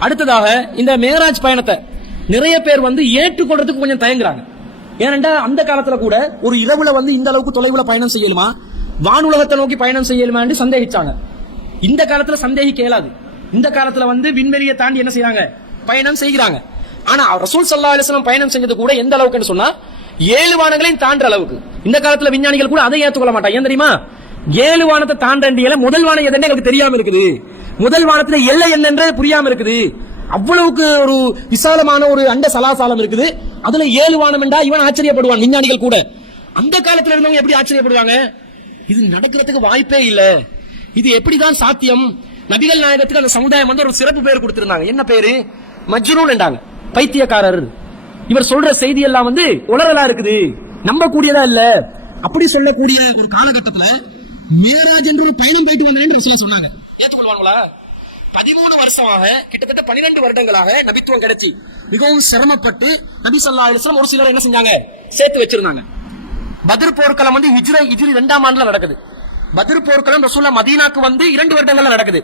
அடுத்ததாக இந்த மேராஜ் பயணத்தை நிறைய பேர் வந்து ஏற்றுக்கொள்றதுக்கு கொஞ்சம் தயங்குறாங்க. ஏனென்றா அந்த காலத்துல கூட ஒரு இரவுல வந்து இந்த அளவுக்கு தொலைவுல பயணம் செய்யலுமா? வானுலகத்தை நோக்கி பயணம் செய்யலுமான்னு சந்தேகிச்சாங்க. இந்த காலத்துல சந்தேகிக்க இயலாது. இந்த காலத்துல வந்து விண்வெளியை தாண்டி என்ன செய்யறாங்க பயணம் செய்கிறாங்க. ஆனா ரசூல் சல்லா அலிஸ்லாம் பயணம் செஞ்சது கூட எந்த அளவுக்குன்னு சொன்னா ஏழு வானங்களையும் தாண்டுற அளவுக்கு. இந்த காலத்துல விஞ்ஞானிகள் கூட அதை ஏத்துக்கொள்ள மாட்டாங்க. ஏன் தெரியுமா? ஏழு வானத்தை தாண்டண்டியல முதல் வானம் எதுன்னு எங்களுக்கு தெரியாம இருக்குது. முதல் வானத்துல எல்லை என்னன்றே புரியாம இருக்குது. அவ்வளவுக்கு ஒரு விசாலமான ஒரு அண்ட சலாசாலம் இருக்குது. அதுல ஏழு வானம் என்றா இவன் ஆச்சரியப்படுவான் விஞ்ஞானிகள் கூட. அந்த காலத்துல இருந்தவங்க எப்படி ஆச்சரியப்படுவாங்க? இது நடக்கிறதுக்கு வாய்ப்பே இல்ல. இது எப்படிதான் சாத்தியம்? நபிகள் நாயகத்துக்கு அந்த சமுதாயம் வந்து ஒரு சிறப்பு பேர் கொடுத்திருந்தாங்க. என்ன பேரு? மஜ்னூன் என்றாங்க. பைத்தியக்காரர். இவர் சொல்ற செய்தி எல்லாம் வந்து உளறலா இருக்குது. நம்ப கூடியதா இல்ல. அப்படி சொல்லக்கூடிய ஒரு காலகட்டத்துல மேராஜ் என்று ஒரு பயணம் போயிட்டு வந்தேன் சொன்னாங்க. ஏற்றுக்கொள்வாங்களா பதிமூணு வருஷமாக கிட்டத்தட்ட பன்னிரெண்டு வருடங்களாக நபித்துவம் கிடைச்சி மிகவும் சிரமப்பட்டு நபி சொல்லா அலிஸ்லாம் ஒரு சிலர் என்ன செஞ்சாங்க? சேர்த்து வச்சிருந்தாங்க. பதிர் போர்க்களம் வந்து ஹிஜ்ரை ஹிஜ்ரி ரெண்டாம் ஆண்டுல நடக்குது. பதிர் போர்க்களம் ரசூல்லா மதீனாக்கு வந்து இரண்டு வருடங்கள்ல நடக்குது.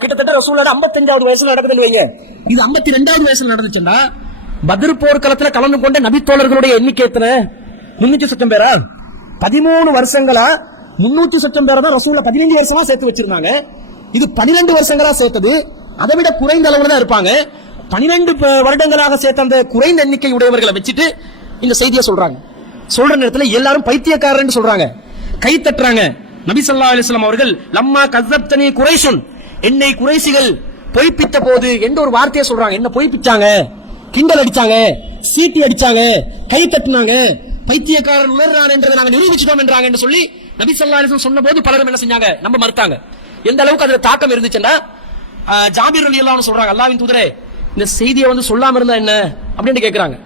கிட்டத்தட்ட ரசூலோட 55வது வயசுல நடக்குதுன்னு வைங்க. இது 52வது ரெண்டாவது வயசுல நடந்துச்சுன்னா பதிர் போர்க்களத்துல கலந்து கொண்ட நபி தோழர்களுடைய எண்ணிக்கை எத்தனை? முன்னூத்தி சொச்சம் பேரா? பதிமூணு வருஷங்களா? முன்னூத்தி சொச்சம் பேரை தான் ரசூல்ல பதினஞ்சு வருஷமா சேர்த்து வச்சிருந்தாங்க. இது பனிரெண்டு வருஷங்களா சேர்த்தது. அதை விட குறைந்த அளவுல தான் இருப்பாங்க. பனிரெண்டு வருடங்களாக சேர்த்த அந்த குறைந்த எண்ணிக்கை உடையவர்களை வச்சுட்டு இந்த செய்தியை சொல்றாங்க. சொல்ற நேரத்தில் எல்லாரும் பைத்தியக்காரர்னு சொல்றாங்க. கை தட்டுறாங்க. நபி ஸல்லல்லாஹு அவர்கள் லம்மா கசப்தனி குறைசுன் என்னை குறைசிகள் பொய்ப்பித்த போது எந்த ஒரு வார்த்தையை சொல்றாங்க. என்ன பொய்ப்பிச்சாங்க? கிண்டல் அடிச்சாங்க. சீட்டி அடிச்சாங்க. கை தட்டினாங்க. பைத்தியக்காரன் உணர்றான் என்றதை நாங்க நிரூபிச்சிட்டோம் என்றாங்க என்று சொல்லி நபி ஸல்லல்லாஹு அலைஹி சொன்ன போது பலரும் என்ன செஞ்சாங்க? நம்ம மறுத்தாங்க. எந்த அளவுக்கு அதுல தாக்கம் இருந்துச்சுன்னா ஆஹ், ஜாபீர் அலி அல்லாஹ் சொல்றாங்க அல்லாஹ்வின் தூதரே இந்த செய்தியை வந்து சொல்லாம இருந்தா என்ன? அப்படின்னு கேக்குறாங்க.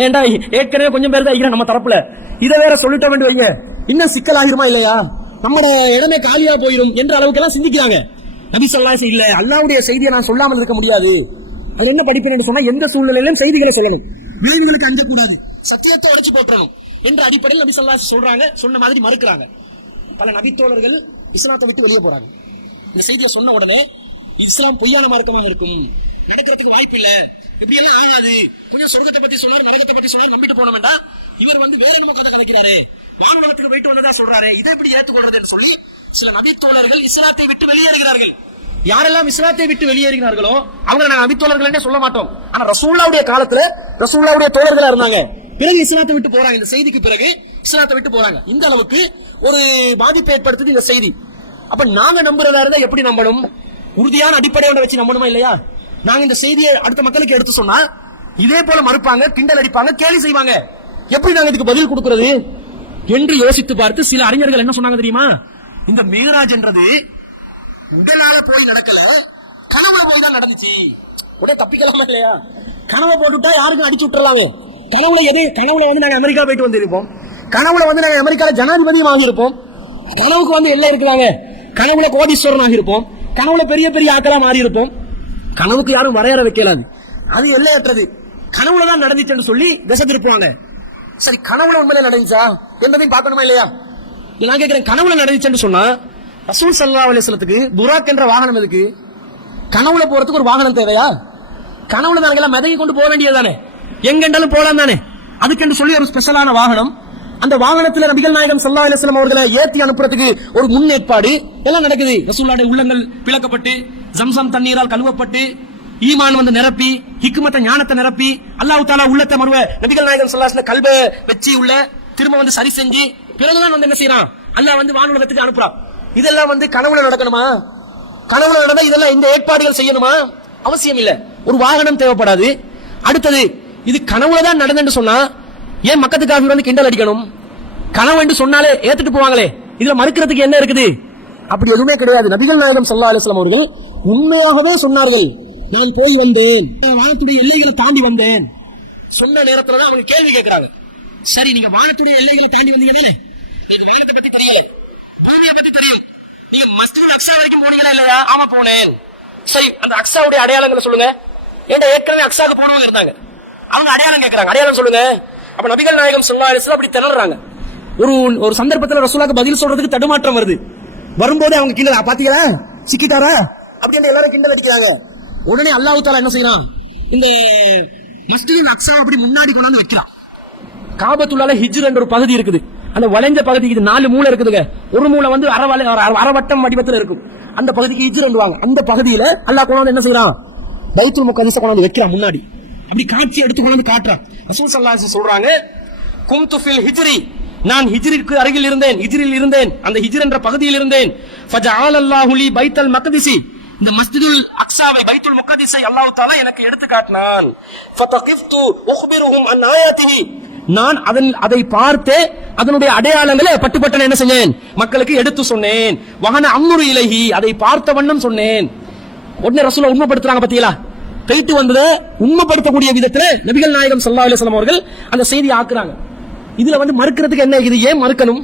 ஏன்டா ஏற்கனவே கொஞ்சம் பேர் தான் நம்ம தரப்புல. இதை வேற சொல்லிட்ட என்று வைங்க. இன்னும் சிக்கல் ஆகிருமா இல்லையா? நம்மட இடமே காலியா போயிடும் என்ற அளவுக்கு எல்லாம் சிந்திக்கிறாங்க. நபி சொல்லாசு இல்ல அல்லாவுடைய செய்தியை நான் சொல்லாமல் இருக்க முடியாது. அது என்ன படிப்பேன் சொன்னா எந்த சூழ்நிலையிலும் செய்திகளை சொல்லணும். விளைவுகளுக்கு அஞ்சக்கூடாது. சத்தியத்தை உடைச்சு போட்டுறணும் என்ற அடிப்படையில் நபி சொல்லா சொல்றாங்க சொன்ன மாதிரி மறுக்கிறாங்க. பல நபித்தோழர்கள் இஸ்லாத்தை விட்டு வெளியே போறாங்க. இந்த செய்தியை சொன்ன உடனே இஸ்லாம் பொய்யான மார்க்கமாக இருக்கும். நடக்கிறதுக்கு வாய்ப்பு இல்ல. இப்படி எல்லாம் ஆகாது. கொஞ்சம் சொர்க்கத்தை பத்தி சொன்னாரு நரகத்தை பத்தி சொன்னாரு நம்பிட்டு போன வேண்டாம் இவர் வந்து வேற நம்ம கதை கதைக்கிறாரு. வானுலகத்துக்கு போயிட்டு வந்ததா சொல்றாரு. இதை எப்படி ஏற்றுக்கொள்றதுன்னு சொல்லி சில நபித்தோழர்கள் இஸ்லாத்தை விட்டு வெளியேறுகிறார்கள். யாரெல்லாம் இஸ்லாத்தை விட்டு வெளியேறினார்களோ அவங்க நாங்க நபித்தோழர்கள் சொல்ல மாட்டோம். ஆனா ரசூல்லாவுடைய காலத்துல ரசூல்லாவுடைய தோழர்களா இருந்தாங்க. பிறகு இஸ்லாத்தை விட்டு போறாங்க. இந்த செய்திக்கு பிறகு இஸ்லாத்தை விட்டு போறாங்க. இந்த அளவுக்கு ஒரு பாதிப்பை ஏற்படுத்துது இந்த செய்தி. அப்ப நாங்க நம்புறதா இருந்தா எப்படி நம்பணும்? உறுதியான அடிப்படையோட வச்சு நம்பணுமா இல்லையா? நாங்க இந்த செய்தியை அடுத்த மக்களுக்கு எடுத்து சொன்னா இதே போல மறுப்பாங்க கிண்டல் அடிப்பாங்க கேலி செய்வாங்க. எப்படி நாங்க இதுக்கு பதில் கொடுக்கறது? என்று யோசித்து பார்த்து சில அறிஞர்கள் என்ன சொன்னாங்க தெரியுமா? இந்த மேராஜ் என்றது உடலால போய் நடக்கல கனவு போய் தான் நடந்துச்சு. உடனே தப்பிக்கலாமா இல்லையா? கனவை போட்டுட்டா யாருக்கும் அடிச்சு விட்டுறலாமே. கனவுல எது? கனவுல வந்து நாங்க அமெரிக்கா போயிட்டு வந்திருப்போம். கனவுல வந்து நாங்க அமெரிக்கால ஜனாதிபதியும் வாங்கியிருப்போம். கனவுக்கு வந்து எல்லாம் இருக்கிறாங்க. கனவுல கோடீஸ்வரன் இருப்போம். கனவுல பெரிய பெரிய ஆக்களா மாறி இருப்போம். கனவுக்கு யாரும் வரையற வைக்கலாது அது. எல்லையற்றது. கனவுல தான் நடந்துச்சுன்னு சொல்லி திசை திருப்புவாங்க. சரி கனவுல உண்மையில நடந்துச்சா? என்பதையும் பார்க்கணுமா இல்லையா? நான் கேட்கிறேன் கனவுல நடந்துச்சுன்னு சொன்னா ரசூல் சல்லா அலிஸ்லத்துக்கு புராக் என்ற வாகனம் எதுக்கு? கனவுல போறதுக்கு ஒரு வாகனம் தேவையா? கனவுல நாங்க எல்லாம் கொண்டு போக வேண்டியது தானே? எங்கெண்டாலும் போலாம் தானே? அதுக்கென்று சொல்லி ஒரு ஸ்பெஷலான வாகனம் அந்த வாகனத்துல நபிகள் நாயகம் சல்லா அலிஸ்லாம் அவர்களை ஏத்தி அனுப்புறதுக்கு ஒரு முன்னேற்பாடு எல்லாம் நடக்குது. ரசூல்லாடைய உள்ளங்கள் பிளக்கப்பட்டு ஜம்சம் தண்ணீரால் கழுவப்பட்டு ஈமான் வந்து நிரப்பி ஹிக்குமத்த ஞானத்தை நிரப்பி அல்லாஹ் தாலா உள்ளத்தை மறுவ நபிகள் நாயகம் சல்லாஸ்ல கல்வ வச்சு உள்ள திரும்ப வந்து சரி செஞ்சு பிறகுதான் வந்து என்ன செய்யறான் அல்லாஹ் வந்து வானுலகத்துக்கு அனுப்புறான். இதெல்லாம் வந்து கனவுல நடக்கணுமா? கனவுல நடந்தா இதெல்லாம் இந்த ஏற்பாடுகள் செய்யணுமா? அவசியம் இல்ல. ஒரு வாகனம் தேவைப்படாது. அடுத்தது இது கனவுல தான் நடந்தேன்னு சொன்னா ஏன் மக்கத்துக்காக வந்து கிண்டல் அடிக்கணும்? கனவு என்று சொன்னாலே ஏத்துட்டு போவாங்களே. இதுல மறுக்கிறதுக்கு என்ன இருக்குது? அப்படி எதுவுமே கிடையாது. நபிகள் நாயகம் சல்லா அலிஸ்லாம் அவர்கள் உண்மையாகவே சொன்னார்கள் நான் போய் வந்தேன். நான் வானத்துடைய எல்லைகளை தாண்டி வந்தேன். சொன்ன நேரத்துல தான் அவங்க கேள்வி கேட்கிறாங்க சரி நீங்க வானத்துடைய எல்லைகளை தாண்டி வந்தீங்கன்னு நீங்க வானத்தை பத்தி தெரியும். பூமியை பத்தி தெரியும். நீங்க மஸ்ஜித் அக்ஸா வரைக்கும் போனீங்களா இல்லையா? ஆமா போனேன். சரி அந்த அக்ஸாவுடைய அடையாளங்களை சொல்லுங்க. ஏன்டா ஏற்கனவே அக்ஷாவுக்கு போனவங்க இருந்தாங்க. அவங்க அடையாளம் கேட்கறாங்க அடையாளம் சொல்லுங்க. அப்ப நபிகள் நாயகம் சொல்லா அப்படி திணறாங்க. ஒரு ஒரு சந்தர்ப்பத்துல ரசூலாக்கு பதில் சொல்றதுக்கு தடுமாற்றம் வருது. வரும்போது அவங்க கிண்டல் பாத்தீங்களா? சிக்கிட்டாரா? அப்படின்னு எல்லாரும் கிண்டல் அடிக்கிறாங்க. உடனே அல்லாஹு தாலா என்ன செய்யறான் இந்த மஸ்ஜிதின் அக்ஸா அப்படி முன்னாடி கொண்டு வந்து வைக்கிறான். காபத்துள்ளால ஹிஜ்ர் என்ற ஒரு பகுதி இருக்குது. அந்த வளைஞ்ச பகுதிக்கு இது நாலு மூளை இருக்குதுங்க. ஒரு மூளை வந்து அறவலை அறவட்டம் வடிவத்தில் இருக்கும். அந்த பகுதிக்கு ஹிஜ்ர் என்றுவாங்க அந்த பகுதியில அல்லாஹ் கொண்டு வந்து என்ன செய்யறான் பைத்துல் முகதிச கொண்டு வந்து வைக்கிறான் முன்னாடி. அப்படி காட்சி எடுத்து கொண்டு வந்து காட்டுறான் ரசூல் சல்லாஹ் சொல்றாங்க கும்து ஃபில் ஹிஜ்ரி. நான் ஹிஜ்ரிக்கு அருகில் இருந்தேன் ஹிஜ்ரில் இருந்தேன் அந்த ஹிஜ்ர் என்ற பகுதியில் இருந்தேன். ஃபஜஅல அல்லாஹு லி பைத்தல் மக்திசி. இந்த மஸ்ஜிதுல் அக்ஸாவை பைத்துல் முக்கதிஸை அல்லாஹ் தஆலா எனக்கு எடுத்து காட்டினான். ஃபதகிஃப்து உக்பிருஹும் அன் ஆயாத்திஹி. நான் அதன் அதை பார்த்து அதனுடைய அடையாளங்களை பட்டுப்பட்டன என்ன செஞ்சேன்? மக்களுக்கு எடுத்து சொன்னேன். வகன அம்முரு இலகி அதை பார்த்த வண்ணம் சொன்னேன். உடனே ரசூலை உண்மைப்படுத்துறாங்க பாத்தீங்களா? போயிட்டு வந்ததை உண்மைப்படுத்தக்கூடிய விதத்துல நபிகள் நாயகம் சல்லா அலிஸ்லாம் அவர்கள் அந்த செய்தியை ஆக்குறாங்க. இதுல வந்து மறுக்கிறதுக்கு என்ன இது? ஏன் மறுக்கணும்?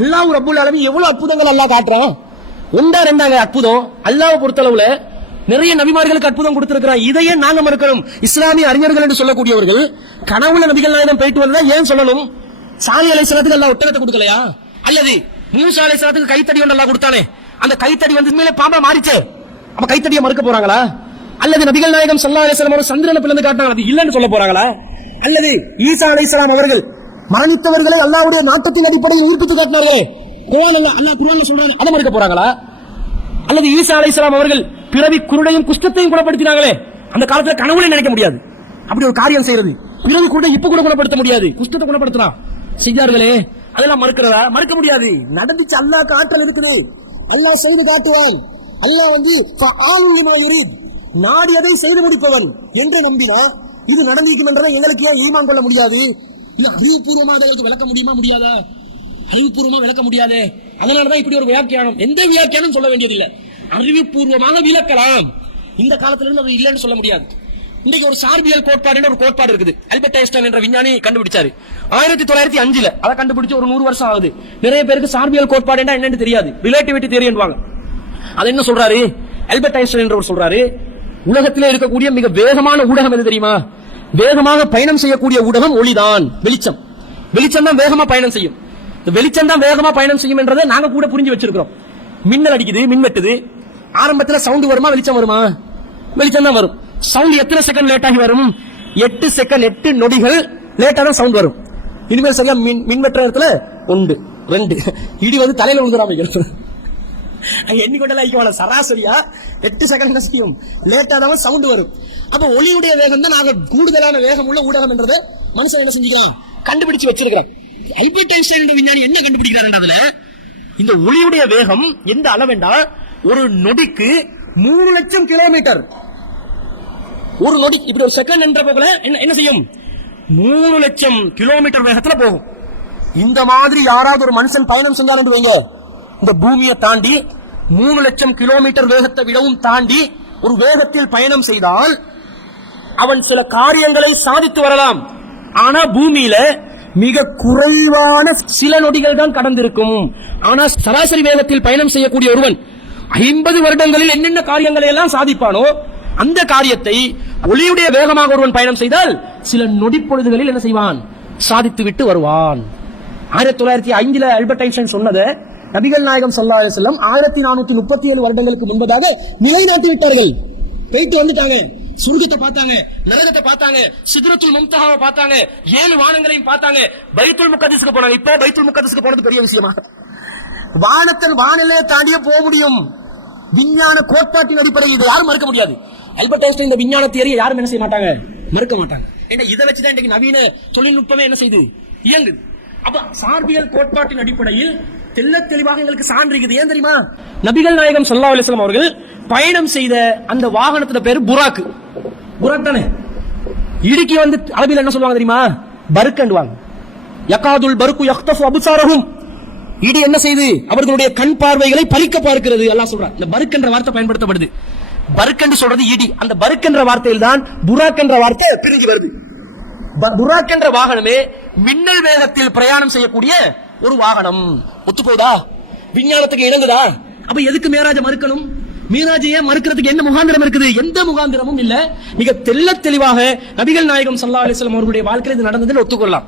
அல்லாஹ் ரப்புல் ஆலமீன் எவ்வளவு அற்புதங்கள் அல்லாஹ் காட்டுறான்? ஒன்றா ரெண்டாங்க அற்புதம். அல்லாஹ் பொறுத்தளவுல நிறைய நபிமார்களுக்கு அற்புதம் கொடுத்திருக்கிறான். இதையே நாங்க மறுக்கணும். இஸ்லாமிய அறிஞர்கள் என்று சொல்லக்கூடியவர்கள் கனவுல நபிகள் நாயகம் போயிட்டு வந்தா ஏன் சொல்லணும்? சாலி அலிஸ்லாத்துக்கு அல்லாஹ் ஒட்டகத்தை கொடுக்கலையா? அல்லது மூசா அலிஸ்லாத்துக்கு கைத்தடி ஒன்று அல்லாஹ் கொடுத்தானே? அந்த கைத்தடி வந்து மேலே பாம்பா மாறிச்சு. அப்ப கைத்தடியை மறுக்க போறாங்களா? அல்லது நபிகள் நாயகம் சல்லா அலிஸ்லாம் அவர் சந்திரனை பிளந்து காட்டினாங்க. அது இல்லைன்னு சொல்ல போறாங்களா? அல்லது ஈசா அலைஹிஸ்ஸலாம் அவர்கள் மரணித்தவர்களை அல்லாவுடைய நாட்டத்தின் அடிப்படையில் உயிர்ப்பித்து காட்டினார்களே? குரான் அல்லாஹ் அல்லா குரான் சொல்றாங்க அதை மறுக்க போறாங்களா? அல்லது ஈசா அலைஹிஸ்ஸலாம் அவர்கள் பிறவி குருடையும் குஷ்டத்தையும் குணப்படுத்தினாங்களே அந்த காலத்துல கனவுல நினைக்க முடியாது. அப்படி ஒரு காரியம் செய்யறது. பிறவி குருடை இப்ப கூட குணப்படுத்த முடியாது. குஷ்டத்தை குணப்படுத்தலாம் செய்தார்களே அதெல்லாம் மறுக்கிறதா? மறுக்க முடியாது. நடந்துச்சு அல்லாஹ் ஆற்றல் இருக்குது. அல்லாஹ் செய்து காட்டுவான். அல்லாஹ் வந்து ஃபஆலு லிமா நாடியதை செய்து முடிப்பவன்? என்று நம்பின இது நடந்திருக்கும் என்றதை எங்களுக்கு ஏன் ஈமான் கொள்ள முடியாது? இல்ல அறிவுபூர்வமா அதை விளக்க முடியுமா முடியாதா? அறிவுபூர்வமா விளக்க முடியாது. அதனாலதான் இப்படி ஒரு வியாக்கியானம். எந்த வியாக்கியானம் சொல்ல வேண்டியதில்லை. அறிவுபூர்வமாக விளக்கலாம். இந்த காலத்துல இருந்து அது இல்லைன்னு சொல்ல முடியாது. இன்னைக்கு ஒரு சார்பியல் கோட்பாடுன்னு ஒரு கோட்பாடு இருக்குது. அல்பர்ட் ஐன்ஸ்டைன் என்ற விஞ்ஞானி கண்டுபிடிச்சாரு. ஆயிரத்தி தொள்ளாயிரத்தி அஞ்சுல அதை கண்டுபிடிச்சு ஒரு நூறு வருஷம் ஆகுது. நிறைய பேருக்கு சார்பியல் கோட்பாடு என்னன்னு தெரியாது. ரிலேட்டிவிட்டி தெரியுவாங்க அது என்ன சொல்றாரு? அல்பர்ட் ஐன்ஸ்டைன் என்றவர் சொல்றாரு உலகத்திலே இருக்கக்கூடிய மிக வேகமான ஊடகம் எது தெரியுமா? வேகமாக பயணம் செய்யக்கூடிய ஊடகம் ஒளிதான் வெளிச்சம். வெளிச்சம் தான் வேகமா பயணம் செய்யும். இந்த வெளிச்சம் தான் வேகமா பயணம் செய்யும் என்றதை நாங்க கூட புரிஞ்சு வச்சிருக்கிறோம். மின்னல் அடிக்குது மின் வெட்டுது. ஆரம்பத்துல சவுண்ட் வருமா வெளிச்சம் வருமா? வெளிச்சம் தான் வரும். சவுண்ட் எத்தனை செகண்ட் லேட் ஆகி வரும்? எட்டு செகண்ட் எட்டு நொடிகள் லேட்டா தான் சவுண்ட் வரும். இனிமேல் சரியா மின் மின் வெட்டுற இடத்துல ஒன்று ரெண்டு. இடி வந்து தலையில விழுந்துடாம எண்ணிக்கொண்டெல்லாம் ஐக்கியமான சராசரியா எட்டு செகண்ட் தான் செய்யும் லேட்டா தான் சவுண்ட் வரும். அப்ப ஒளியுடைய வேகம் தான் நாங்கள் கூடுதலான வேகம் உள்ள ஊடகம் என்றதை மனுஷன் என்ன செஞ்சுக்கலாம் கண்டுபிடிச்சு வச்சிருக்கிறோம் அல்பர்ட் ஐன்ஸ்டைன் என்ற விஞ்ஞானி என்ன கண்டுபிடிக்கிறார் அதுல? இந்த ஒளியுடைய வேகம் எந்த அளவெண்டா? ஒரு நொடிக்கு மூணு லட்சம் கிலோமீட்டர் ஒரு நொடி இப்படி ஒரு செகண்ட் என்ற போகல என்ன என்ன செய்யும்? மூணு லட்சம் கிலோமீட்டர் வேகத்துல போகும். இந்த மாதிரி யாராவது ஒரு மனுஷன் பயணம் செஞ்சார் என்று வைங்க. இந்த பூமியை தாண்டி மூணு லட்சம் கிலோமீட்டர் வேகத்தை விடவும் தாண்டி ஒரு வேகத்தில் பயணம் செய்தால் அவன் சில காரியங்களை சாதித்து வரலாம். ஆனா பூமியில மிக குறைவான சில நொடிகள் தான் கடந்திருக்கும். ஆனா சராசரி வேகத்தில் பயணம் செய்யக்கூடிய ஒருவன் ஐம்பது வருடங்களில் என்னென்ன காரியங்களை எல்லாம் சாதிப்பானோ அந்த காரியத்தை ஒளியுடைய வேகமாக ஒருவன் பயணம் செய்தால் சில நொடி பொழுதுகளில் என்ன செய்வான்? சாதித்து விட்டு வருவான். ஆயிரத்தி தொள்ளாயிரத்தி ஐந்துல அல்பர்ட் ஐன்ஸ்டைன் சொன்னதை நபிகள் நாயகம் சல்லா அலைஹி ஆயிரத்தி நானூத்தி முப்பத்தி ஏழு வருடங்களுக்கு முன்பதாக நிலைநாட்டி விட்டார்கள். போயிட்டு வந்துட்டாங்க. சுருகத்தை பார்த்தாங்க நரகத்தை பார்த்தாங்க சித்ரத்துல் மும்தஹாவை பார்த்தாங்க ஏழு வானங்களையும் பார்த்தாங்க. பைத்துல் முக்கதிசுக்கு போனாங்க. இப்போ பைத்துல் முக்கதிசுக்கு போனது பெரிய விஷயமா? வானத்தன் வானிலையை தாண்டியே போக முடியும். விஞ்ஞான கோட்பாட்டின் அடிப்படையில் இதை யாரும் மறுக்க முடியாது. அல்பர்ட் ஐன்ஸ்டைன் இந்த விஞ்ஞான தியரியை யாரும் என்ன செய்ய மாட்டாங்க? மறுக்க மாட்டாங்க. ஏன்னா இதை வச்சுதான் இன்னைக்கு நவீன தொழில்நுட்பமே என்ன செய்யுது இயங்குது. அப்ப சார்பியல் கோட்பாட்டின் அடிப்படையில் தெள்ள தெளிவாக எங்களுக்கு சான்று இருக்குது ஏன் தெரியுமா? நபிகள் நாயகம் ஸல்லல்லாஹு அலைஹி வஸல்லம் அவர்கள் பயணம் செய்த அந்த வாகனத்தோட பேரு புராக்கு புராக் தானே? இடுக்கி வந்து அரபியில் என்ன சொல்லுவாங்க தெரியுமா? பருக்கண்டுவாங்க யகாதுல் பருக்கு யக்தஃபு அபுசாரஹும். இடி என்ன செய்து? அவர்களுடைய கண் பார்வைகளை பறிக்க பார்க்கிறது. அல்லாஹ் சொல்றான். இந்த பருக் என்ற வார்த்தை பயன்படுத்தப்படுது. பருக் என்று சொல்றது இடி. அந்த பருக் என்ற வார்த்தையில் தான் புராக் என்ற வார்த்தை பிரிஞ்சு வருது. புராக் என்ற வாகனமே மின்னல் வேகத்தில் பிரயாணம் செய்யக்கூடிய ஒரு வாகனம். ஒத்துப்போதா விஞ்ஞானத்துக்கு இணங்குதா? அப்ப எதுக்கு மேராஜ மறுக்கணும்? மீராஜ் மறுக்கிறதுக்கு என்ன முகாந்திரம் இருக்குது? எந்த முகாந்திரமும் இல்ல. மிக தெல்ல தெளிவாக நபிகள் நாயகம் சல்லா அலிஸ்லாம் அவர்களுடைய வாழ்க்கையில் இது நடந்ததுன்னு ஒத்துக்கொள்ளலாம்.